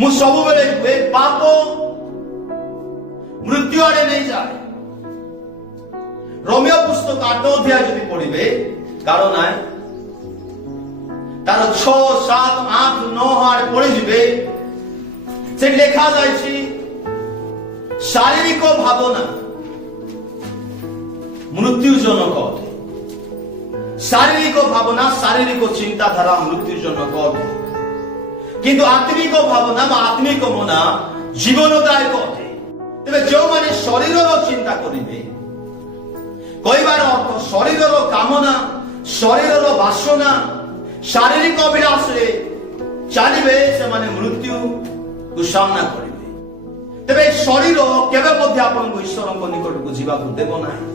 ମୁଁ ସବୁବେଳେ କୁହେ ପାପ ମୃତ୍ୟୁ ଆଡେ ନେଇଯାଏ। ରୋମିଓ ପୁସ୍ତକ 8 ଅଧ୍ୟାୟ ଯଦି ପଢିବେ କାରଣ ନାହିଁ ତାର 6, 7, 8, 9 ଆଡେ ପଢିଯିବେ ସେଠି ଲେଖା ଯାଇଛି ଶାରୀରିକ ଭାବନା ମୃତ୍ୟୁଜନକ ଅଟେ। ଶାରୀରିକ ଭାବନା ଶାରୀରିକ ଚିନ୍ତାଧାରା ମୃତ୍ୟୁଜନକ ଅଟେ, କିନ୍ତୁ ଆତ୍ମିକ ଭାବନା ବା ଆତ୍ମିକ ମନା ଜୀବନଦାୟକ ଅଟେ। ତେବେ ଯେଉଁମାନେ ଶରୀରର ଚିନ୍ତା କରିବେ, କହିବାର ଅର୍ଥ ଶରୀରର କାମନା, ଶରୀରର ବାସନା, ଶାରୀରିକ ଅଭିଳାଷରେ ଚାଲିବେ, ସେମାନେ ମୃତ୍ୟୁକୁ ସାମ୍ନା କରିବେ। ତେବେ ଶରୀର କେବେ ମଧ୍ୟ ଆପଣଙ୍କୁ ଈଶ୍ୱରଙ୍କ ନିକଟକୁ ଯିବାକୁ ଦେବ ନାହିଁ।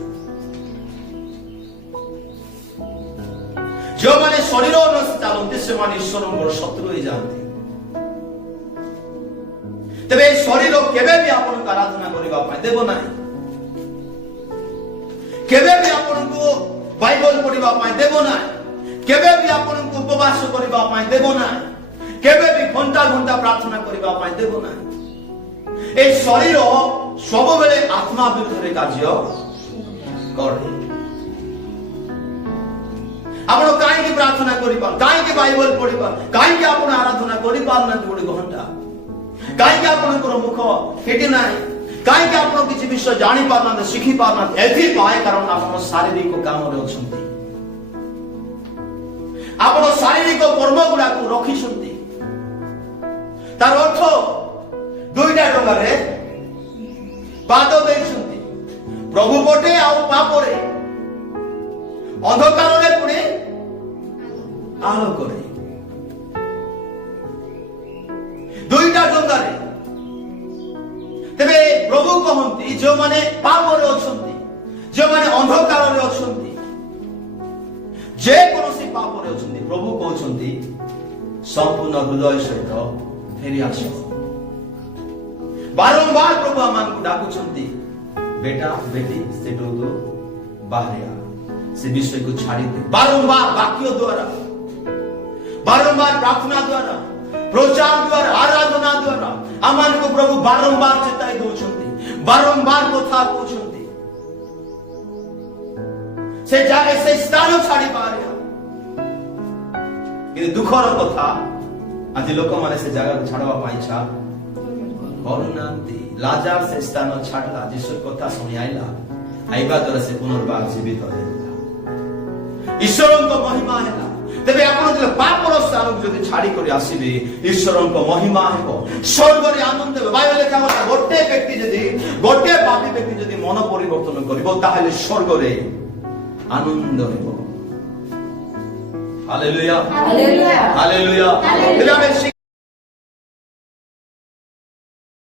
ଯେଉଁମାନେ ଶରୀର ଅନୁସାରେ ଚାଲନ୍ତି ସେମାନେ ଈଶ୍ୱରଙ୍କର ଶତ୍ରୁ ହୋଇଯାଆନ୍ତି। ତେବେ এই ଶରୀର କେବେ ବି ଆପଣଙ୍କୁ ଆରାଧନା କରିବା ପାଇଁ ଦେବ ନାହିଁ, କେବେ ବି ଆପଣଙ୍କୁ ବାଇବଲ ପଢିବା ପାଇଁ ଦେବ ନାହିଁ, କେବେ ବି ଆପଣଙ୍କୁ ଉପବାସ କରିବା ପାଇଁ ଦେବ ନାହିଁ, କେବେ ବି ଘଣ୍ଟା ଘଣ୍ଟା ପ୍ରାର୍ଥନା କରିବା ପାଇଁ ଦେବ ନାହିଁ। এই ଶରୀର ସବୁବେଳେ ଆତ୍ମା ବିରୁଦ୍ଧରେ କାର୍ଯ୍ୟ କରେ। ଆପଣ କାହିଁକି ପ୍ରାର୍ଥନା କରିପାରୁ, କାହିଁକି ବାଇବଲ ପଢିପାର, କାହିଁକି ଆପଣ ଆରାଧନା କରିପାରୁନାହାନ୍ତି ଗୋଟେ ଘଣ୍ଟା, କାହିଁକି ଆପଣଙ୍କର ମୁଖ ଫିଟି ନାହିଁ, କାହିଁକି ଆପଣ କିଛି ବିଷୟ ଜାଣିପାରୁନାହାନ୍ତି, ଶିଖିପାରୁନାହାନ୍ତି? ଏଥିପାଇଁ କାରଣ ଆପଣ ଶାରୀରିକ କାମରେ ଅଛନ୍ତି, ଆପଣ ଶାରୀରିକ କର୍ମ ଗୁଡାକୁ ରଖିଛନ୍ତି। ତାର ଅର୍ଥ ଦୁଇଟା ଡଙ୍ଗାରେ ପାଦ ଦେଇଛନ୍ତି, ପ୍ରଭୁ ପଟେ ଆଉ ପାପରେ, ଅନ୍ଧକାରରେ ପୁଣି ଆଲୋକରେ, ଦୁଇଟା ଡଙ୍ଗାରେ। ତେବେ ପ୍ରଭୁ କହନ୍ତି ଯେଉଁମାନେ ପାପରେ ଅଛନ୍ତି, ଯେଉଁମାନେ ଅନ୍ଧକାରରେ ଅଛନ୍ତି, ଯେକୌଣସି ପାପରେ ଅଛନ୍ତି, ପ୍ରଭୁ କହୁଛନ୍ତି ସମ୍ପୂର୍ଣ୍ଣ ହୃଦୟ ସହିତ ଫେରି ଆସ। ବାରମ୍ବାର ପ୍ରଭୁ ଆମମାନଙ୍କୁ ଡାକୁଛନ୍ତି, ବେଟା ବେଟି ସେଠୁ ବାହାରେ ଆ, ସେ ବିଷୟକୁ ଛାଡ଼ିଦେ। ବାରମ୍ବାର ବାକ୍ୟ ଦ୍ୱାରା, ବାରମ୍ବାର ପ୍ରାର୍ଥନା ଦ୍ୱାରା, ପ୍ରଚାର ଦ୍ୱାରା, ଆରାଧନା ଦ୍ୱାରା ଆମମାନଙ୍କୁ ପ୍ରଭୁ ବାରମ୍ବାର ଚେତାଇ ଦଉଛନ୍ତି, ବାରମ୍ବାର କଥା କହୁଛନ୍ତି। ସେ ଜାଗା ସେ ସ୍ଥାନ ଛାଡ଼ି ବାହାରେ। କିନ୍ତୁ ଦୁଃଖର କଥା ଆଜି ଲୋକମାନେ ସେ ଜାଗାକୁ ଛାଡିବା ପାଇଁ ଇଚ୍ଛା କରୁନାହାନ୍ତି। ଲାଜାର ସେ ସ୍ଥାନ ଛାଡିଲା, ଯୀଶୁ କଥା ଶୁଣି ଆଇଲା, ଆଇବା ଦ୍ୱାରା ସେ ପୁନର୍ବାର ଜୀବିତ ହେଲା, ଈଶ୍ୱରଙ୍କ ମହିମା ହେଲା। ତେବେ ଆପଣ ଯଦି ପାପର ସ୍ଥାନକୁ ଯଦି ଛାଡି କରି ଆସିବେ, ଈଶ୍ୱରଙ୍କ ମହିମା ହେବ, ସ୍ୱର୍ଗରେ ଆନନ୍ଦ ହେବ। ବାଇବେଲ ଲେଖା କଥା, ଗୋଟେ ବ୍ୟକ୍ତି ଯଦି, ଗୋଟେ ପାପୀ ବ୍ୟକ୍ତି ଯଦି ମନ ପରିବର୍ତ୍ତନ କରିବ, ତାହେଲେ ସ୍ୱର୍ଗରେ ଆନନ୍ଦ ହେବ। Hallelujah, hallelujah, hallelujah.